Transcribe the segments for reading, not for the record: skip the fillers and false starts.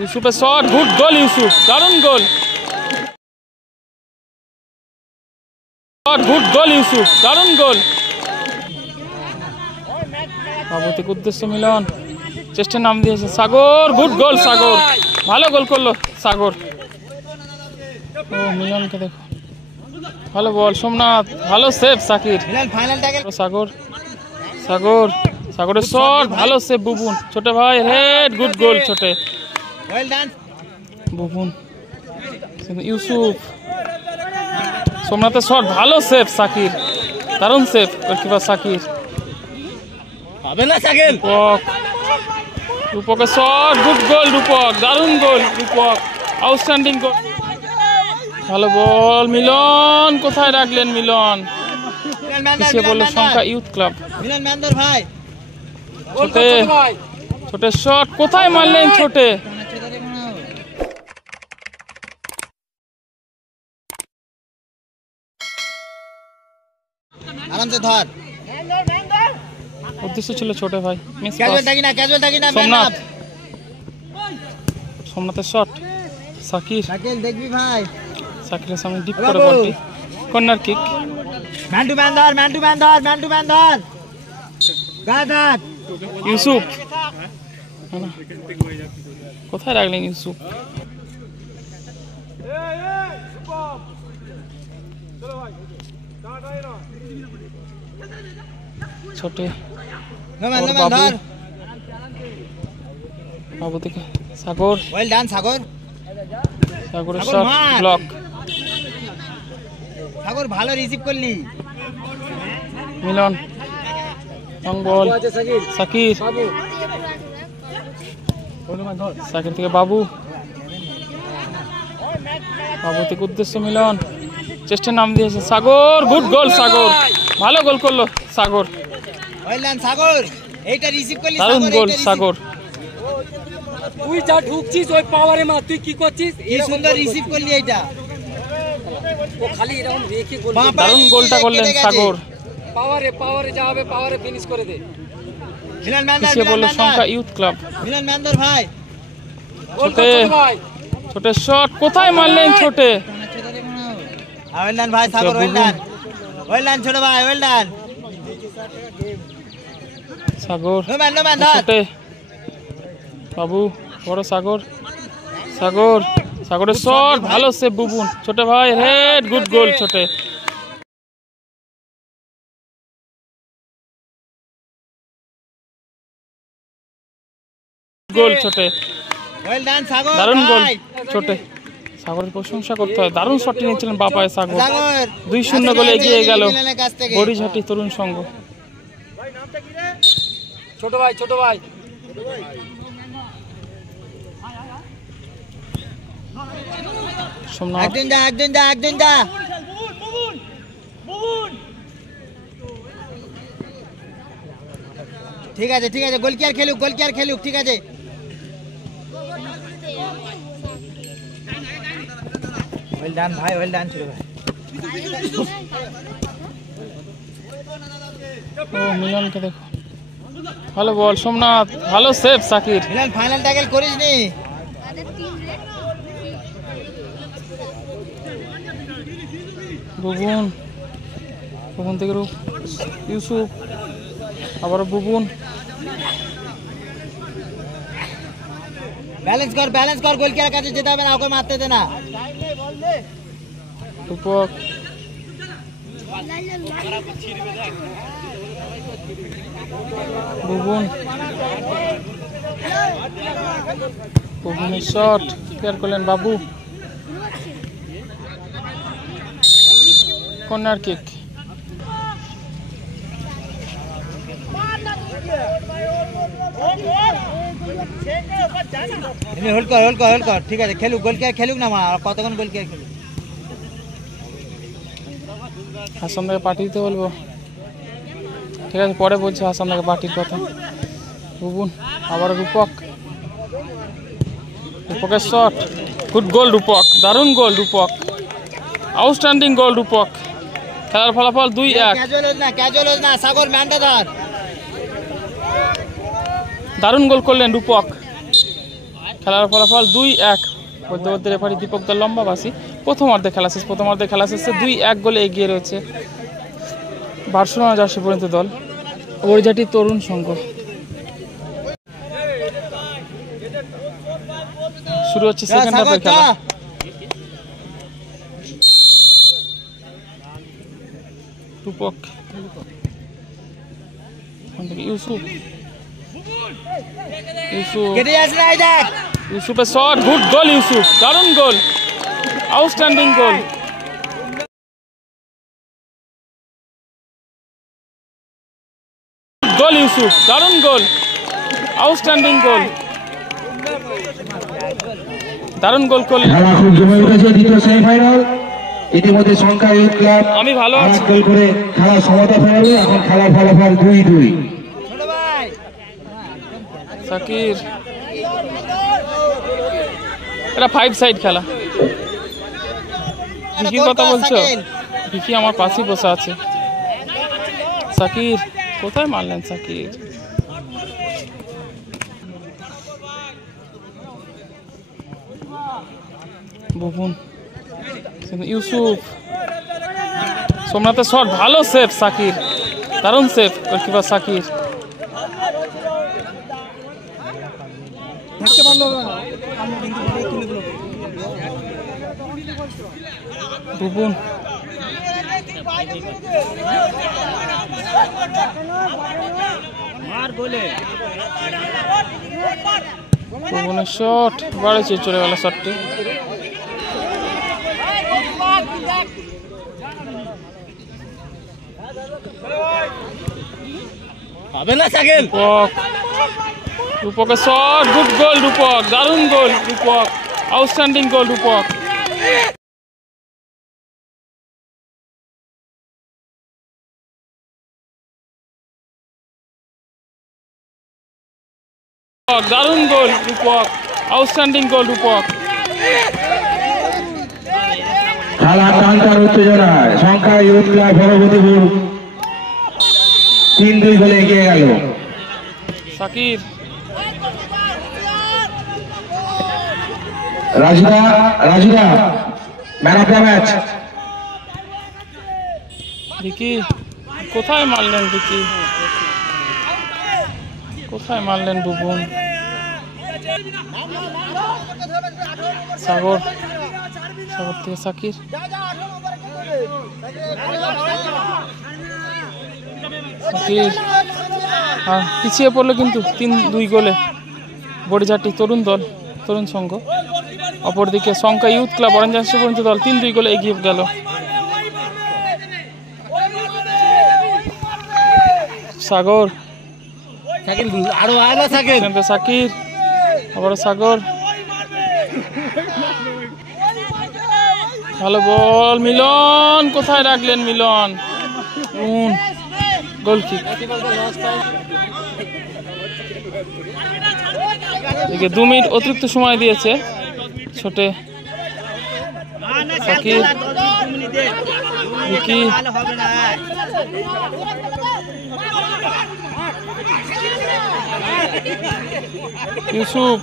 ইউসুফের shot, good গোল ইউসুফ, দারুণ গোল, good গোল ইউসুফ, দারুণ গোল। বাবুতিক উদ্দেশ্য মিলন, চেষ্টার নাম দিয়েছে সাগর, গুড গোল সাগর, ভালো গোল করলো সাগর। ও মিলনকে দেখো, ভালো বল সোমনাথ, ভালো সেভ সাকির, সাগর, সাগর, সাগরের শট, ভালো সেভ বুবুন, ছোট ভাই হেড, গুড গোল ছোটে, বুবুন, ইউসুফ, সোমনাথের শট, ভালো সেভ সাকির, দারুণ সেভ গোলকিপার সাকির, রূপকের শট, গুড গোল রূপক, দারুণ গোল রূপক, আউটস্ট্যান্ডিং গোল, ভালো বল মিলন, কোথায় রাখলেন মিলন, পিছিয়ে বললো সংখ্যা ইউথ ক্লাব, ছোটে, ছোটের শট, কোথায় মারলেন ছোটে, আরামসে ধর, উদ্দেশ্য ছিল ছোট ভাই, সোমনাথ, সোমনাথের শট, সাকির, দেখবি ভাই, সাকিরের সামনে ডিপ করে বলটি, কর্নার কিক, ইউসুফ, কোথায় রাখলেন ইউসুফ, ছোটে, বাবু থেকে সাগর, সাগরের শট, ব্লক, সাগর ভালো রিসিভ করলি, মিলন, লং বল, সাকির, সাকির থেকে বাবু, বাবু থেকে উদ্দেশ্য মিলন, চেষ্টার নাম দিয়েছে সাগর, গুড গোল সাগর, ভালো গোল করলো সাগর, সাগর এইটা রিসিভ করলি, দারুণ গোল সাগর, তুই যা ঢুকছিস ওই পাওয়ারে মা, তুই কি করছিস, এই সুন্দর রিসিভ করলি, এইটা ও খালি এরকম রেখে গোল, দারুণ গোলটা করলেন সাগর, পাওয়ারে যা হবে পাওয়ারে ফিনিশ করে দে, পিছিয়ে বললো সংখ্যা ইউথ ক্লাব, মিলন ম্যান্দর ভাই, ছোটে, ছোটের শট, কোথায় মারলেন ছোটে, ওয়েলডান ভাই সাগর, ওয়েলডান ছোট ভাই, ওয়েলডান সাগর, ছোটে, বাবু, বড় সাগর, সাগর, সাগরের শট, ভালো সেভ বুবুন, ছোট ভাই হেড, গুড গোল ছোটে, গোল ছোটে, দারুণ গোল ছোটে, সাগরের প্রশংসা করতে হয়, দারুণ শটটি নিয়েছিলেন বাপায় সাগর, 2-0 গোলে এগিয়ে গেল বড়িঝাটি তরুণ সংঘ, ছোট ভাই, ছোট ভাই, সোমনাথ, একজন যা, ঠিক আছে, গোল কি আর খেলুক, ঠিক আছে, ওয়েলডান ভাই, ওয়েলডান ছোট ভাই, ও মিলনকে দেখো, ভালো বল সোমনাথ, ভালো সেভ সাকির, মিলন ফাইনাল ট্যাকেল করিসনি, বুবুন, বুবুন থেকে ইউসুফ, আবার বুবুন, ব্যালেন্স কর, গোলকিপারের কাছে যেতে হবে না, ওকে মারতে দে না, রূপক, বুবুন, বুবুনের শট, ক্লিয়ার করলেন বাবু, কর্নার কিক, হোল্ড কর, ঠিক আছে, খেলুক, গোলকিপার খেলুক না, মা কতক্ষণ গোলকিপার খেলুক, হাসান দাকে পাঠিয়ে দিতে বলবো, ঠিক আছে পরে বলছি হাসান দাকে পার্টির কথা, বুবুন, আবার রূপক, রূপকের শট, গুড গোল রূপক, দারুণ গোল রূপক, আউটস্ট্যান্ডিং গোল রূপক, খেলার ফলাফল 2-1, ক্যাজুয়াল না, সাগর ম্যানটা ধর, দারুণ গোল করলেন রূপক। খেলার ফলাফল 2-1। বলতে বলতে রেফারি দীপক দল লম্বা বাসি। প্রথম অর্ধে খেলা শেষে 2-1 গোলে এগিয়ে রয়েছে বার্সেলোনা জার্সি পরিণত দল বড়িঝাটি তরুণ সংঘ। শুরু হচ্ছে সেকেন্ড হাফের খেলা। রূপক, ইউসুফের শট, গুড গোল ইউসুফ, দারুণ গোল, আউটস্ট্যান্ডিং গোল। গোল ইউসুফ, দারুণ গোল, আউটস্ট্যান্ডিং গোল, দারুণ গোল করলেন। খেলা খুব জমে উঠেছে দ্বিতীয় সেমিফাইনাল। ইতিমধ্যে সংখ্যা ইউথ ক্লাব আমি ভালো আছি। গোল করে খেলা সমতা ফেরাবে। এখন খেলা ফলাফল 2-2। সাকির, এটা 5 সাইড খেলা। ভিকির কথা বলছো? ভিকি আমার পাশেই বসে আছে। সাকির কোথায় মারলেন সাকির? বুবুন, ইউসুফ, সোমনাথের শট, ভালো সেভ সাকির, দারুণ সেভ গোলকিপার সাকির। বুবুন, বুবুনের শট, বাড়িছে চলে গেল শটটি। রূপকের শট, গুড গোল রূপক, দারুণ গোল রূপক, আউটস্ট্যান্ডিং গোল রূপক। দারুণ গোল রূপক, আউটস্ট্যান্ডিং গোল রূপক। খেলা টানটার উত্তেজনায় সংখ্যা ইউথ ক্লাব ভগবতীপুর 3-2 গোলে এগিয়ে গেল। সাকির, রাজুদা man of the match. Vicky কোথায় মারলেন? ভিকি কোথায় মারলেন? বুবুন, সাগর, সাগর থেকে সাকির, সাকির পিছিয়ে পড়লো কিন্তু 3-2 গোলে বড়িঝাটি তরুণ দল, তরুণ সংঘ। অপরদিকে সংখ্যা ইউথ ক্লাব অরেঞ্জ জার্সি পরিণত দল 3-2 গোলে এগিয়ে গেল। সাগর, সাকির, আবার সাগর, ভালো বল, মিলন কোথায় রাখলেন? মিলন গোল কিক। 2 মিনিট অতিরিক্ত সময় দিয়েছে ছোটে সাকির। ভিকি, ইউসুফ,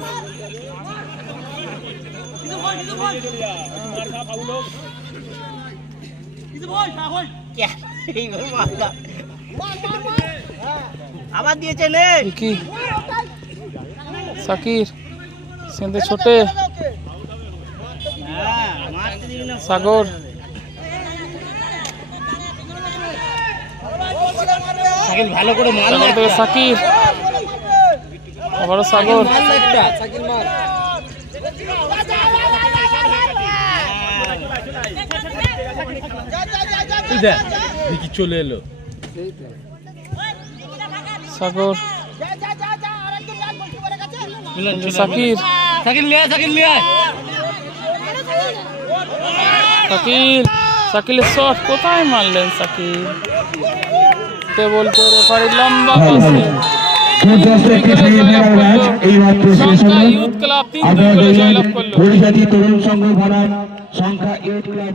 আবার দিয়েছে ভিকি, সাকির, সেন্দে ছোটে, সাগর, ভালো করে সাগর থেকে সাকির, আবারও সাগর, চলে এলো সাগর, সাকির, সাকির, সাকিলের শট কোথায় মারলেন? সাকির বলতে রেফারি লম্বা পাশে। ইউথ ক্লাব 3-2 গোলে জয়লাভ করলো। তরুণ সংঘ সংখ্যা ইউথ ক্লাব